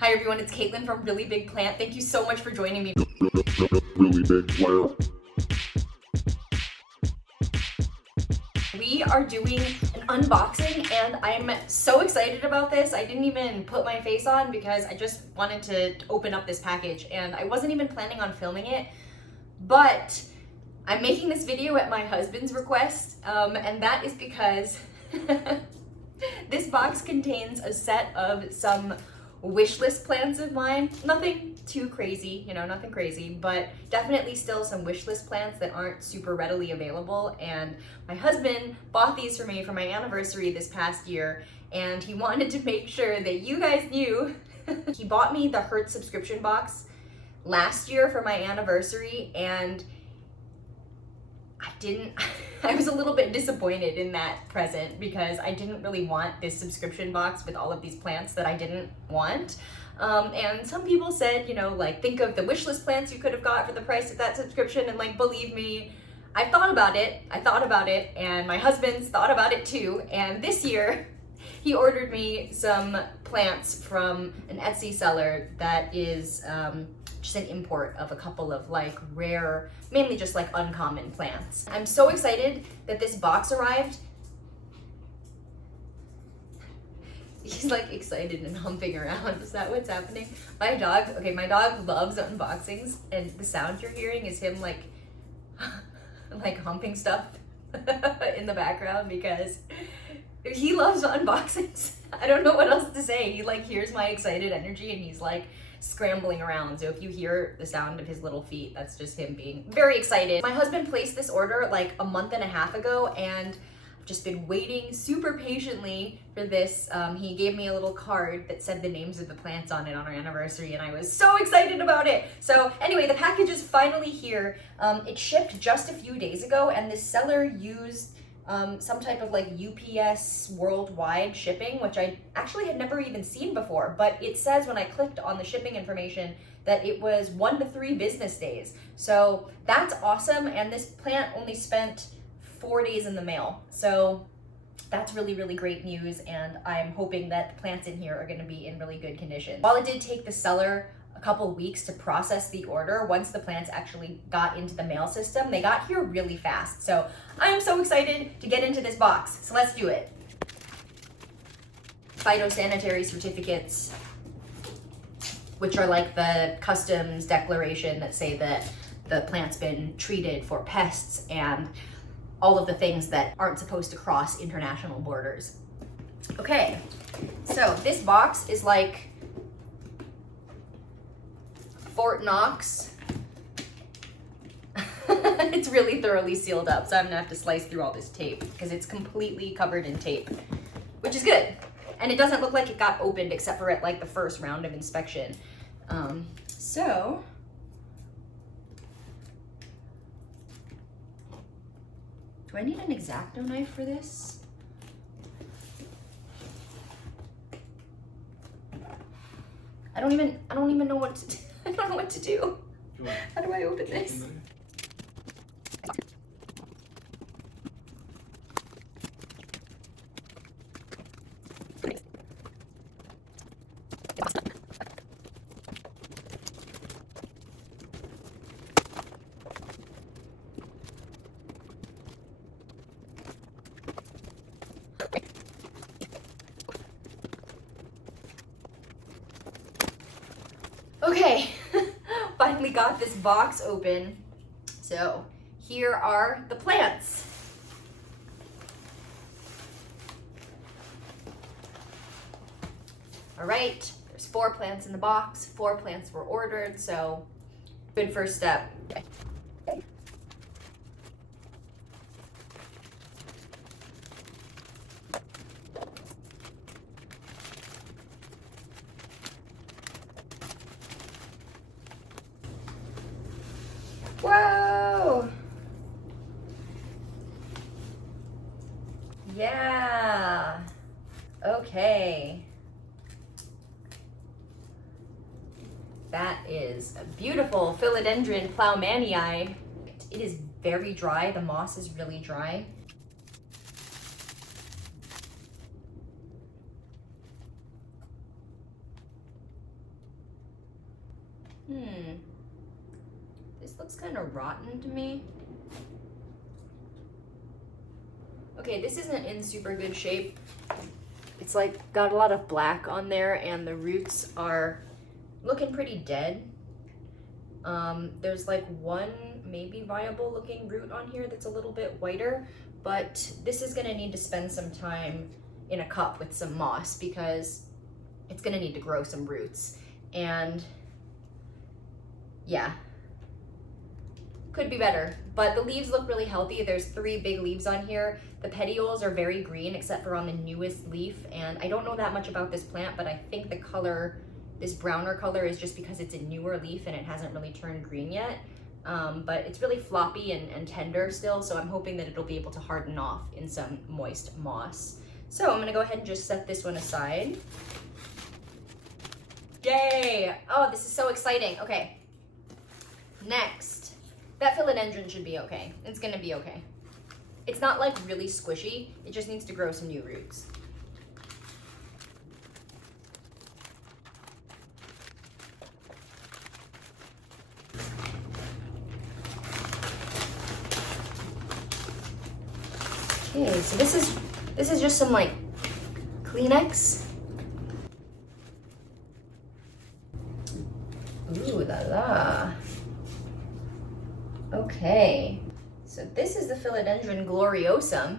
Hi everyone, it's Caitlin from Really Big Plant. Thank you so much for joining me. Really big plant. We are doing an unboxing and I'm so excited about this. I didn't even put my face on because I just wanted to open up this package and I wasn't even planning on filming it, but I'm making this video at my husband's request, and that is because this box contains a set of some wishlist plants of mine. Nothing too crazy, nothing crazy, but definitely still some wishlist plants that aren't super readily available. And my husband bought these for me for my anniversary this past year, and he wanted to make sure that you guys knew. He bought me the Hertz subscription box last year for my anniversary, and I was a little bit disappointed in that present because I didn't really want this subscription box with all of these plants that I didn't want. And some people said, think of the wishlist plants you could have got for the price of that subscription, and believe me, I thought about it, and my husband's thought about it too, and this year he ordered me some plants from an Etsy seller that is just an import of a couple of rare, mainly just uncommon plants. I'm so excited that this box arrived. He's excited and humping around. Is that what's happening? My dog loves unboxings, and the sound you're hearing is him humping stuff in the background because he loves unboxings. I don't know what else to say. He hears my excited energy and he's scrambling around. So if you hear the sound of his little feet, that's just him being very excited. My husband placed this order a month and a half ago, and I've just been waiting super patiently for this. He gave me a little card that said the names of the plants on it on our anniversary, and I was so excited about it. So anyway, the package is finally here. It shipped just a few days ago, and this seller used some type of UPS worldwide shipping, which I actually had never even seen before, but it says when I clicked on the shipping information that it was 1 to 3 business days. So that's awesome, and this plant only spent 4 days in the mail. So that's really, really great news, and I'm hoping that the plants in here are gonna be in really good condition. While it did take the seller a couple weeks to process the order, once the plants actually got into the mail system, they got here really fast. So I am so excited to get into this box. So let's do it. Phytosanitary certificates, which are the customs declaration that say that the plant's been treated for pests and all of the things that aren't supposed to cross international borders. Okay, so this box is Fort Knox. It's really thoroughly sealed up, so I'm gonna have to slice through all this tape because it's completely covered in tape, which is good. And it doesn't look like it got opened except for at the first round of inspection. So do I need an X-Acto knife for this? I don't even know what to do. I don't know what to do. How do I open this? Okay, finally got this box open. So here are the plants. All right, there's 4 plants in the box. 4 plants were ordered, so good first step. Whoa! Yeah. Okay. That is a beautiful philodendron ploumanii. It is very dry. The moss is really dry. This looks kind of rotten to me. Okay, this isn't in super good shape. It's like got a lot of black on there and the roots are looking pretty dead. There's like one maybe viable looking root on here that's a little bit whiter, but this is gonna need to spend some time in a cup with some moss because it's gonna need to grow some roots. And yeah, could be better, but the leaves look really healthy. There's 3 big leaves on here. The petioles are very green except for on the newest leaf, and I don't know that much about this plant, but I think the color, this browner color, is just because it's a newer leaf and it hasn't really turned green yet. But it's really floppy and tender still, so I'm hoping that it'll be able to harden off in some moist moss. So I'm gonna go ahead and just set this one aside. Yay! Oh, this is so exciting. Okay, next. That philodendron should be okay. It's gonna be okay. It's not like really squishy, it just needs to grow some new roots. Okay, so this is just some like Kleenex. Ooh la la. Okay, so this is the philodendron gloriosum.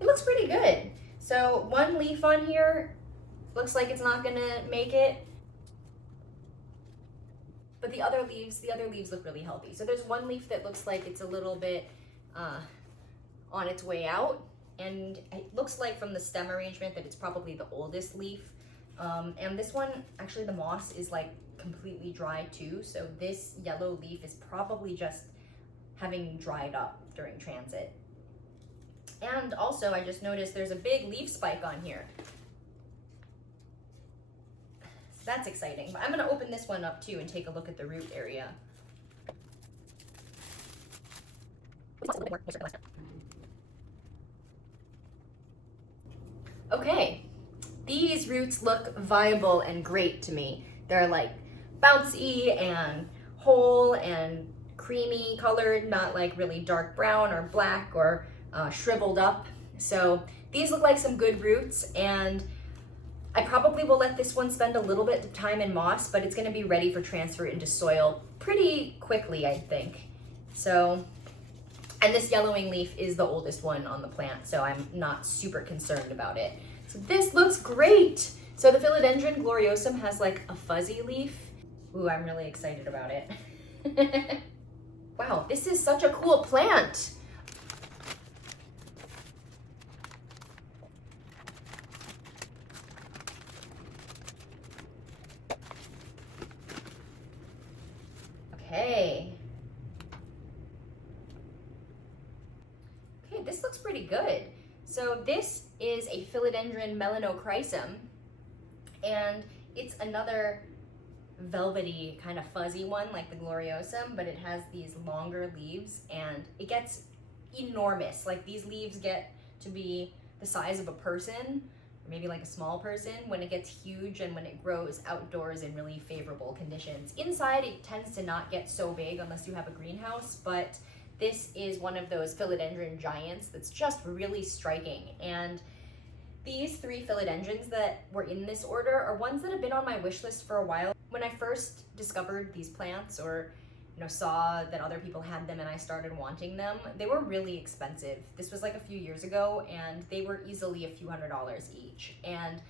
It looks pretty good. So one leaf on here looks like it's not gonna make it, but the other leaves look really healthy. So there's one leaf that looks like it's a little bit on its way out, and it looks like from the stem arrangement that it's probably the oldest leaf. And this one, actually the moss is like completely dry too, so this yellow leaf is probably just having dried up during transit. And also I just noticed there's a big leaf spike on here. So that's exciting, but I'm gonna open this one up too and take a look at the root area. Okay, these roots look viable and great to me. They're like bouncy and whole and creamy colored, not like really dark brown or black or shriveled up. So these look like some good roots, and I probably will let this one spend a little bit of time in moss, but it's gonna be ready for transfer into soil pretty quickly, I think. So, and this yellowing leaf is the oldest one on the plant, so I'm not super concerned about it. So this looks great. So the philodendron gloriosum has like a fuzzy leaf. Ooh, I'm really excited about it. Wow, this is such a cool plant. Okay. Okay, this looks pretty good. So this is a philodendron melanochrysum, and it's another velvety kind of fuzzy one like the gloriosum, but it has these longer leaves and it gets enormous. Like these leaves get to be the size of a person, or maybe like a small person, when it gets huge and when it grows outdoors in really favorable conditions. Inside it tends to not get so big unless you have a greenhouse, but this is one of those philodendron giants that's just really striking. And these 3 philodendrons that were in this order are ones that have been on my wish list for a while. When I first discovered these plants, or saw that other people had them and I started wanting them, they were really expensive. This was like a few years ago, and they were easily a few $100s each. And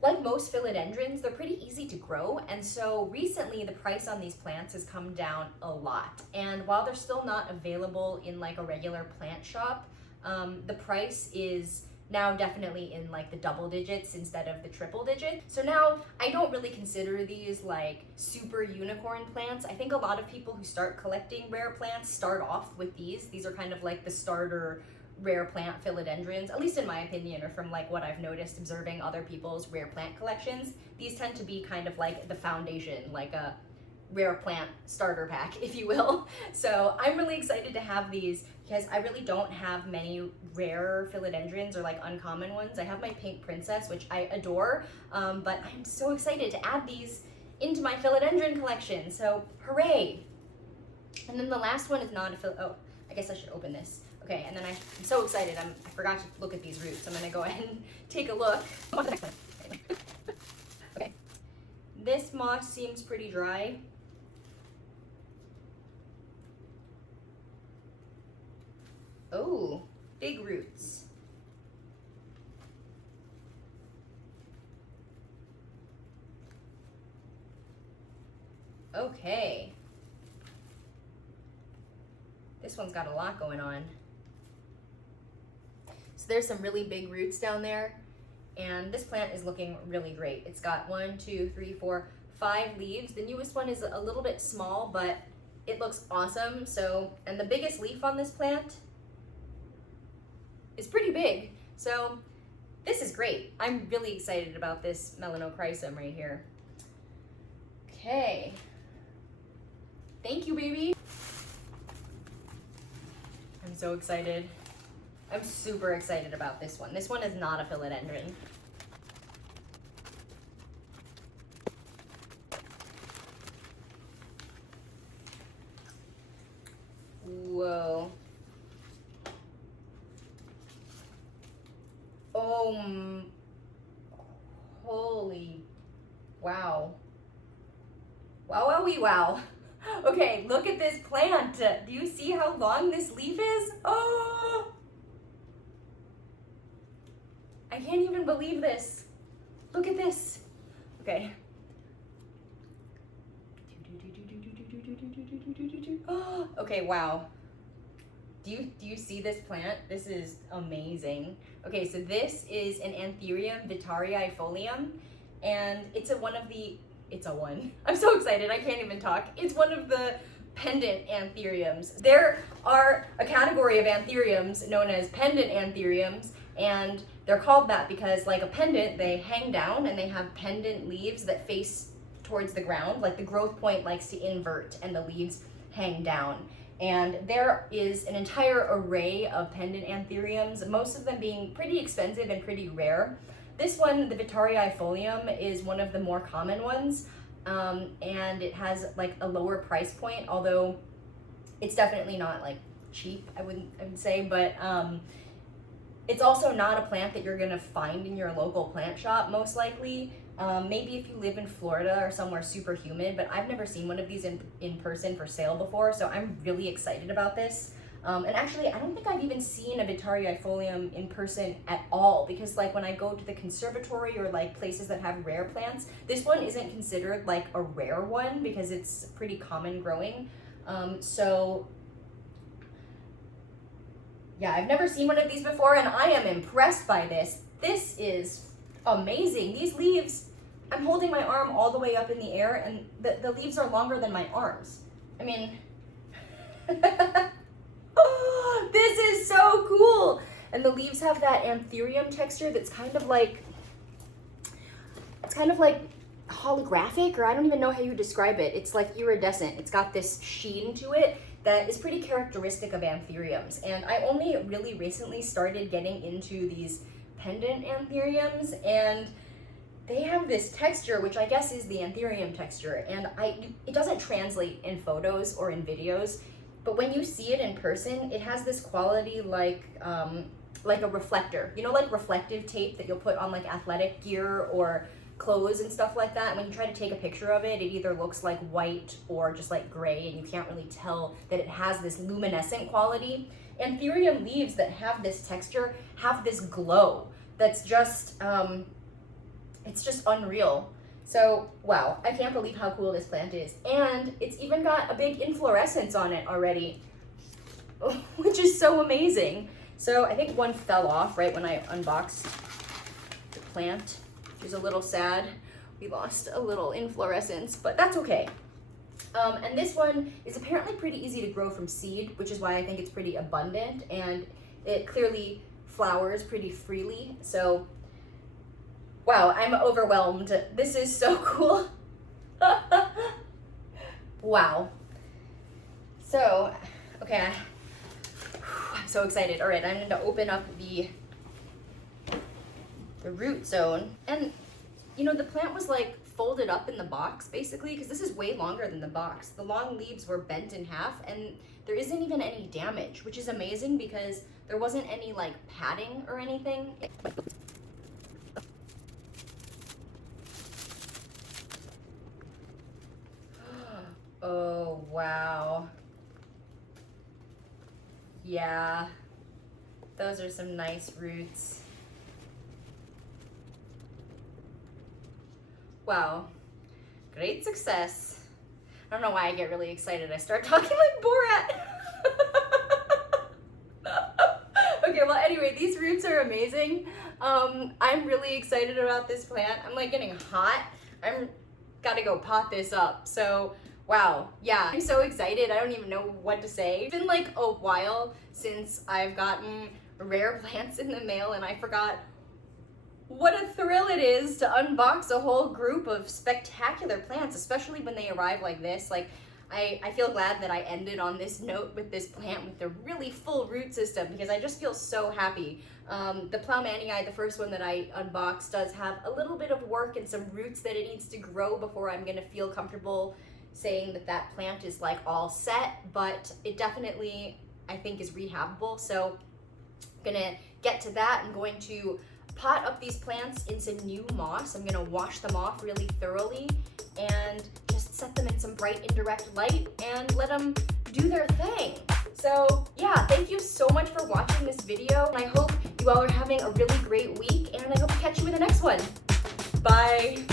like most philodendrons, they're pretty easy to grow, and so recently the price on these plants has come down a lot. And while they're still not available in like a regular plant shop, the price is now definitely in like the double digits instead of the triple digits. So now I don't really consider these like super unicorn plants. I think a lot of people who start collecting rare plants start off with these. These are kind of like the starter rare plant philodendrons, at least in my opinion, or from like what I've noticed observing other people's rare plant collections. These tend to be kind of like the foundation, like a rare plant starter pack, if you will. So I'm really excited to have these because I really don't have many rare philodendrons or like uncommon ones. I have my pink princess, which I adore, but I'm so excited to add these into my philodendron collection. So hooray! And then the last one is not a oh, I guess I should open this. Okay, and then I'm so excited. I forgot to look at these roots. I'm gonna go ahead and take a look. What's the next one? Okay, this moss seems pretty dry. Oh, big roots. Okay. This one's got a lot going on. So there's some really big roots down there, and this plant is looking really great. It's got 1, 2, 3, 4, 5 leaves. The newest one is a little bit small, but it looks awesome. So, and the biggest leaf on this plant is pretty big. So this is great. I'm really excited about this melanochrysum right here. Okay. Thank you, baby. I'm so excited. I'm super excited about this one. This one is not a philodendron. Whoa. Oh, holy, wow. Wow, wowie, wow. Okay, look at this plant. Do you see how long this leaf is? Oh! I can't even believe this. Look at this. Okay. Okay, wow. Do you see this plant? This is amazing. Okay, so this is an Anthurium vitariifolium, and it's I'm so excited, I can't even talk. It's one of the pendant anthuriums. There are a category of anthuriums known as pendant anthuriums, and they're called that because, like a pendant, they hang down and they have pendant leaves that face towards the ground. Like the growth point likes to invert and the leaves hang down. And there is an entire array of pendant anthuriums, most of them being pretty expensive and pretty rare. This one, the vitariifolium, is one of the more common ones, and it has like a lower price point, although it's definitely not like cheap, I would say, but it's also not a plant that you're gonna find in your local plant shop, most likely. Maybe if you live in Florida or somewhere super humid, but I've never seen one of these in person for sale before, so I'm really excited about this. And actually, I don't think I've even seen a vitariifolium in person at all, because like when I go to the conservatory or like places that have rare plants, this one isn't considered like a rare one because it's pretty common growing. So yeah, I've never seen one of these before, and I am impressed by this. This is amazing. These leaves, I'm holding my arm all the way up in the air, and the leaves are longer than my arms. I mean, oh, this is so cool. And the leaves have that anthurium texture that's kind of like, it's kind of like holographic, or I don't even know how you describe it. It's like iridescent. It's got this sheen to it that is pretty characteristic of anthuriums. And I only really recently started getting into these pendant anthuriums, and they have this texture, which I guess is the anthurium texture, and it doesn't translate in photos or in videos, but when you see it in person, it has this quality like a reflector. You know, like reflective tape that you'll put on like athletic gear or clothes and stuff like that. When you try to take a picture of it, it either looks like white or just like gray, and you can't really tell that it has this luminescent quality. Anthurium leaves that have this texture have this glow that's just, it's just unreal. So, wow, I can't believe how cool this plant is. And it's even got a big inflorescence on it already, which is so amazing. So I think one fell off right when I unboxed the plant, which is a little sad. We lost a little inflorescence, but that's okay. And this one is apparently pretty easy to grow from seed, which is why I think it's pretty abundant, and it clearly flowers pretty freely. So, wow, I'm overwhelmed. This is so cool. Wow. So, okay, I'm so excited. All right, I'm going to open up the root zone. And, you know, the plant was like folded up in the box basically, because this is way longer than the box. The long leaves were bent in half and there isn't even any damage, which is amazing because there wasn't any like padding or anything. Oh, wow. Yeah, those are some nice roots. Wow, great success. I don't know why I get really excited. I start talking like Borat. Okay, well anyway, these roots are amazing. I'm really excited about this plant. I'm like getting hot. I'm gotta go pot this up. So wow, yeah, I'm so excited. I don't even know what to say. It's been like a while since I've gotten rare plants in the mail and I forgot what a thrill it is to unbox a whole group of spectacular plants, especially when they arrive like this. Like, I feel glad that I ended on this note with this plant with the really full root system because I just feel so happy. The Ploumanii, the first one that I unboxed, does have a little bit of work and some roots that it needs to grow before I'm gonna feel comfortable saying that that plant is like all set, but it definitely, I think, is rehabable. So I'm gonna get to that. I'm going to pot up these plants in some new moss. I'm gonna wash them off really thoroughly and just set them in some bright indirect light and let them do their thing. So yeah, thank you so much for watching this video. And I hope you all are having a really great week and I hope to catch you in the next one. Bye.